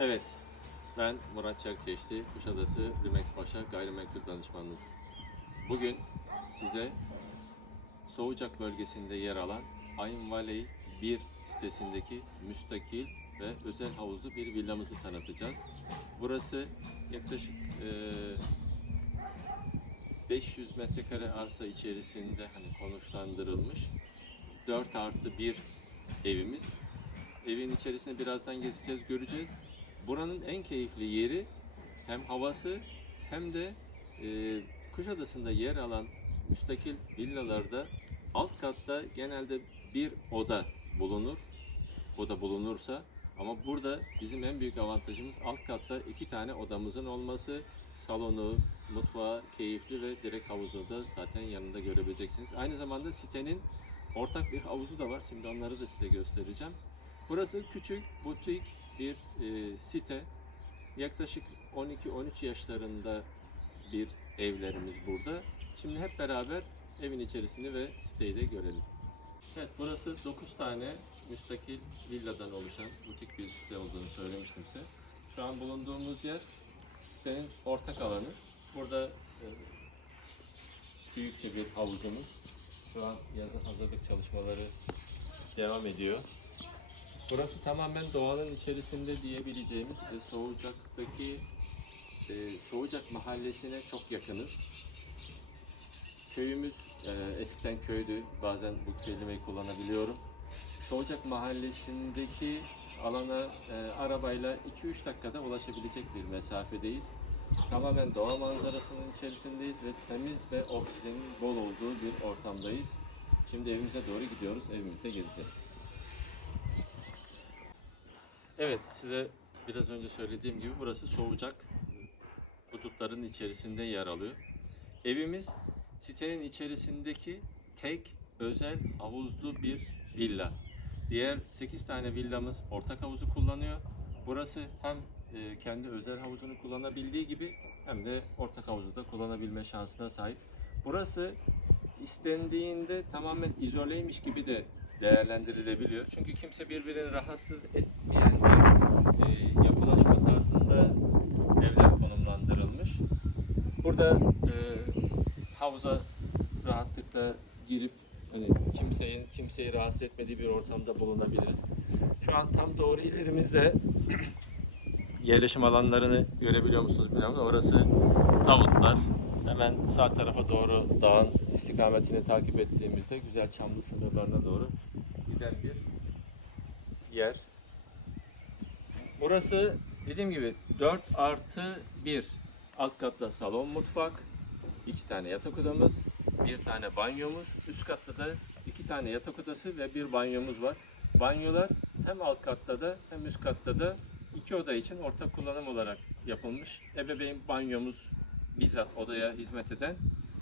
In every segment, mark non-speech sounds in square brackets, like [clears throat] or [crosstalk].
Evet, ben Murat Çerkeşli, Kuşadası Remax Paşa Gayrimenkul Danışmanınız. Bugün size Soğucak bölgesinde yer alan Ayın Valley 1 sitesindeki müstakil ve özel havuzlu bir villamızı tanıtacağız. Burası yaklaşık eee 500 metrekare arsa içerisinde hani konuşlandırılmış 4 artı 1 evimiz. Evin içerisinde birazdan gezeceğiz, göreceğiz. Buranın en keyifli yeri hem havası hem de e, Kuşadası'nda yer alan müstakil villalarda alt katta genelde bir oda bulunur. Oda bulunursa ama burada bizim en büyük avantajımız alt katta iki tane odamızın olması. Salonu, mutfağı keyifli ve direkt havuzu da zaten yanında görebileceksiniz. Aynı zamanda sitenin ortak bir havuzu da var. Şimdi onları da size göstereceğim. Burası küçük, butik bir e, site. Yaklaşık 12-13 yaşlarında bir evlerimiz burada. Şimdi hep beraber evin içerisini ve siteyi de görelim. Evet, burası 9 tane müstakil villadan oluşan butik bir site olduğunu söylemiştim size. Şu an bulunduğumuz yer sitenin ortak alanı. Burada e, büyükçe bir havuzumuz. Şu an yazın hazırlık çalışmaları devam ediyor. Burası tamamen doğanın içerisinde diyebileceğimiz ve Soğucak'taki e, Soğucak mahallesine çok yakınız. Köyümüz e, eskiden köydü. Bazen bu kelimeyi kullanabiliyorum. Soğucak mahallesindeki alana e, arabayla 2-3 dakikada ulaşabilecek bir mesafedeyiz. Tamamen doğa manzarasının içerisindeyiz ve temiz ve oksijenin bol olduğu bir ortamdayız. Şimdi evimize doğru gidiyoruz. Evimizde gezeceğiz. Evet, size biraz önce söylediğim gibi burası Soğucak hudutların içerisinde yer alıyor. Evimiz sitenin içerisindeki tek özel havuzlu bir villa. Diğer 8 tane villamız ortak havuzu kullanıyor. Burası hem e, kendi özel havuzunu kullanabildiği gibi hem de ortak havuzu da kullanabilme şansına sahip. Burası istendiğinde tamamen izoleymiş gibi de değerlendirilebiliyor. Çünkü kimse birbirini rahatsız etmeyen Burada e, havuza rahatlıkla girip hani kimseyi kimseyi rahatsız etmediği bir ortamda bulunabiliriz. Şu an tam doğru ilerimizde [clears throat] yerleşim alanlarını görebiliyor musunuz bilmiyorum orası Davutlar. Hemen sağ tarafa doğru dağın istikametini takip ettiğimizde güzel çamlı sınırlarına doğru giden bir yer. Burası dediğim gibi 4 artı 1 alt katta salon mutfak, iki tane yatak odamız, bir tane banyomuz, üst katta da iki tane yatak odası ve bir banyomuz var. Banyolar hem alt katta da hem üst katta da iki oda için ortak kullanım olarak yapılmış. Ebeveyn banyomuz bizzat odaya hizmet eden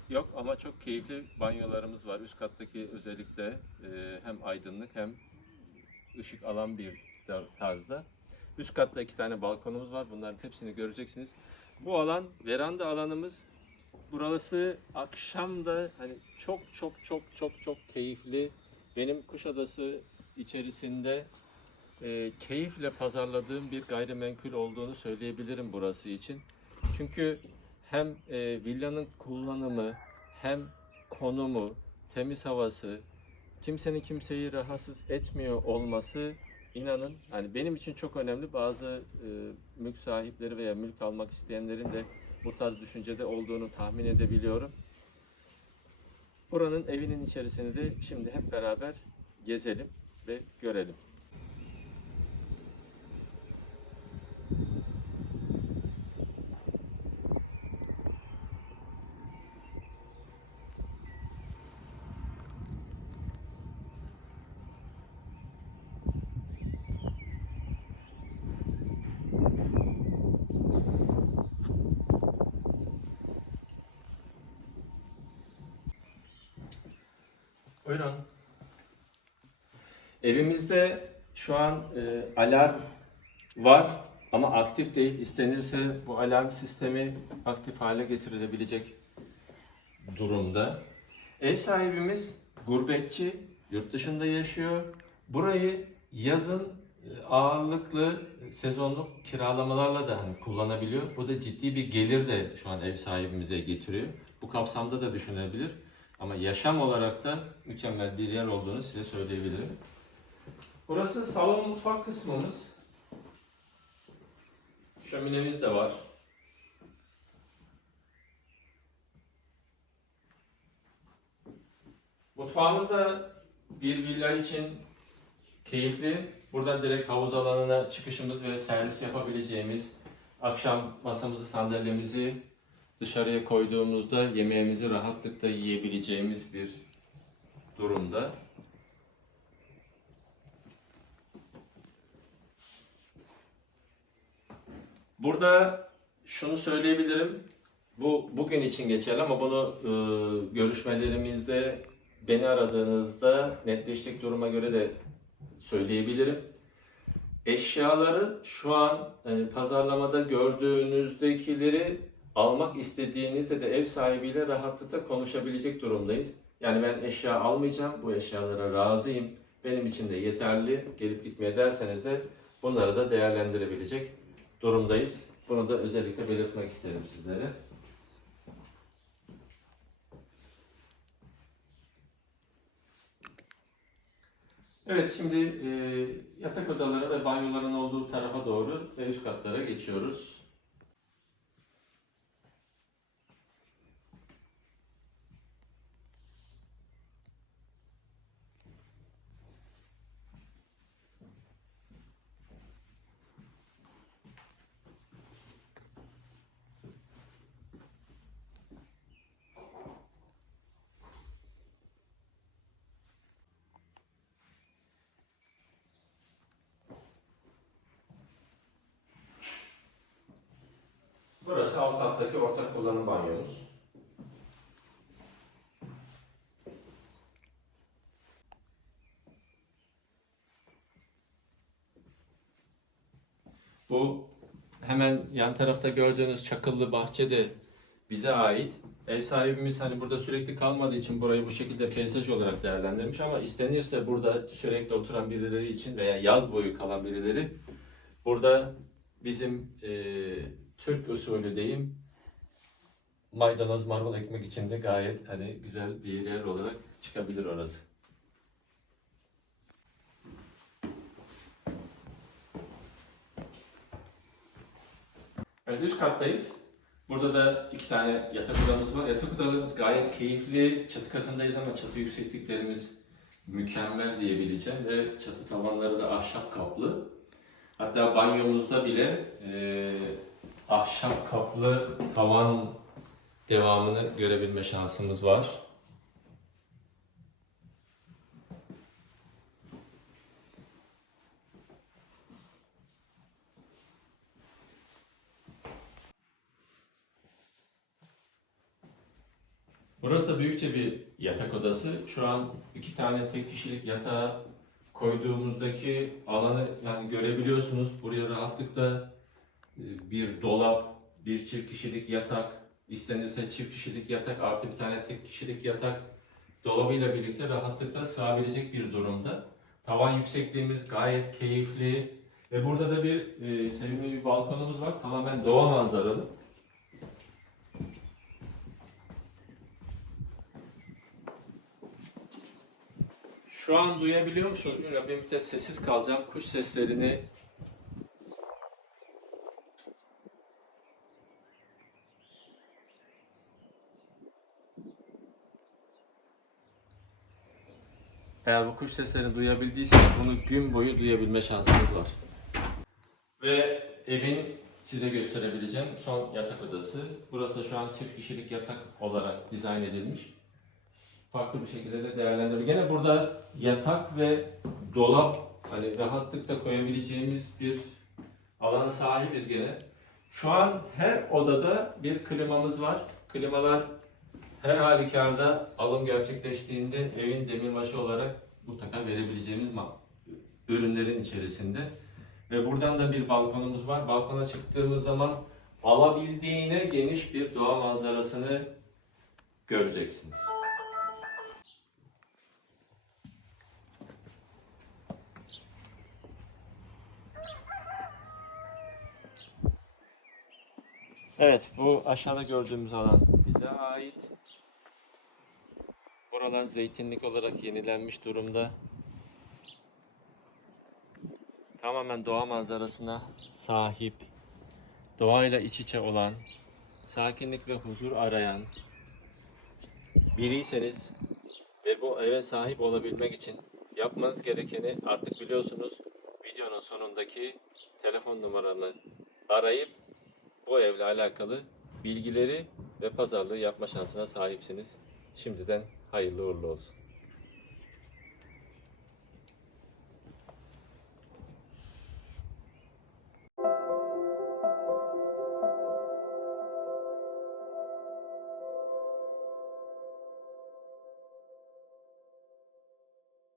yok ama çok keyifli banyolarımız var. Üst kattaki özellikle e, hem aydınlık hem ışık alan bir tarzda. Üst katta iki tane balkonumuz var. Bunların hepsini göreceksiniz. Bu alan veranda alanımız. Burası akşam da hani çok çok çok çok çok keyifli. Benim Kuşadası içerisinde e, keyifle pazarladığım bir gayrimenkul olduğunu söyleyebilirim burası için. Çünkü hem e, villanın kullanımı hem konumu, temiz havası, kimsenin kimseyi rahatsız etmiyor olması inanın hani benim için çok önemli. Bazı e, mülk sahipleri veya mülk almak isteyenlerin de bu tarz düşüncede olduğunu tahmin edebiliyorum. Buranın evinin içerisini de şimdi hep beraber gezelim ve görelim. Buyurun. Evimizde şu an e, alarm var ama aktif değil. İstenirse bu alarm sistemi aktif hale getirilebilecek durumda. Ev sahibimiz gurbetçi, yurt dışında yaşıyor. Burayı yazın ağırlıklı sezonluk kiralamalarla da hani kullanabiliyor. Bu da ciddi bir gelir de şu an ev sahibimize getiriyor. Bu kapsamda da düşünebilir. Ama yaşam olarak da mükemmel bir yer olduğunu size söyleyebilirim. Burası salon mutfak kısmımız. Şöminemiz de var. Mutfağımız da bir villa için keyifli. Buradan direkt havuz alanına çıkışımız ve servis yapabileceğimiz, akşam masamızı, sandalyemizi dışarıya koyduğumuzda yemeğimizi rahatlıkla yiyebileceğimiz bir durumda. Burada şunu söyleyebilirim. Bu bugün için geçerli ama bunu e, görüşmelerimizde beni aradığınızda netleştik duruma göre de söyleyebilirim. Eşyaları şu an hani pazarlamada gördüğünüzdekileri almak istediğinizde de ev sahibiyle rahatlıkla konuşabilecek durumdayız. Yani ben eşya almayacağım, bu eşyalara razıyım, benim için de yeterli, gelip gitmeye derseniz de bunları da değerlendirebilecek durumdayız. Bunu da özellikle belirtmek isterim sizlere. Evet, şimdi e, yatak odaları ve banyoların olduğu tarafa doğru ve üst katlara geçiyoruz. Burası alt kattaki ortak kullanım banyomuz. Bu hemen yan tarafta gördüğünüz çakıllı bahçe de bize ait. Ev sahibimiz hani burada sürekli kalmadığı için burayı bu şekilde peyzaj olarak değerlendirmiş ama istenirse burada sürekli oturan birileri için veya yaz boyu kalan birileri burada bizim eee Türk usulü diyeyim maydanoz marul ekmek için de gayet hani güzel bir yer olarak çıkabilir orası. Evet üst kattayız. Burada da iki tane yatak odamız var. Yatak odalarımız gayet keyifli. Çatı katındayız ama çatı yüksekliklerimiz mükemmel diyebileceğim ve çatı tavanları da ahşap kaplı. Hatta banyomuzda bile eee ahşap kaplı tavan devamını görebilme şansımız var. Burası da büyükçe bir yatak odası. Şu an iki tane tek kişilik yatağa koyduğumuzdaki alanı yani görebiliyorsunuz. Buraya rahatlıkla e, bir dolap, bir çift kişilik yatak, istenirse çift kişilik yatak artı bir tane tek kişilik yatak dolabıyla birlikte rahatlıkla sığabilecek bir durumda. Tavan yüksekliğimiz gayet keyifli ve burada da bir e, sevimli bir balkonumuz var. Tamamen doğa manzaralı. Şu an duyabiliyor musunuz? Bilmiyorum. Bir de sessiz kalacağım. Kuş seslerini Eğer bu kuş seslerini duyabildiyseniz bunu gün boyu duyabilme şansınız var. Ve evin size gösterebileceğim son yatak odası. Burası şu an çift kişilik yatak olarak dizayn edilmiş. Farklı bir şekilde de değerlendirilir. Gene burada yatak ve dolap hani rahatlıkla koyabileceğimiz bir alana sahibiz gene. Şu an her odada bir klimamız var. Klimalar her halükarda alım gerçekleştiğinde evin demirbaşı olarak mutlaka verebileceğimiz ürünlerin içerisinde. Ve buradan da bir balkonumuz var. Balkona çıktığımız zaman alabildiğine geniş bir doğa manzarasını göreceksiniz. Evet, bu aşağıda gördüğümüz alan bize ait. Buralar zeytinlik olarak yenilenmiş durumda. Tamamen doğa manzarasına sahip, doğayla iç içe olan, sakinlik ve huzur arayan biriyseniz ve bu eve sahip olabilmek için yapmanız gerekeni artık biliyorsunuz. Videonun sonundaki telefon numaramı arayıp bu evle alakalı bilgileri ve pazarlığı yapma şansına sahipsiniz. Şimdiden hayırlı uğurlu olsun.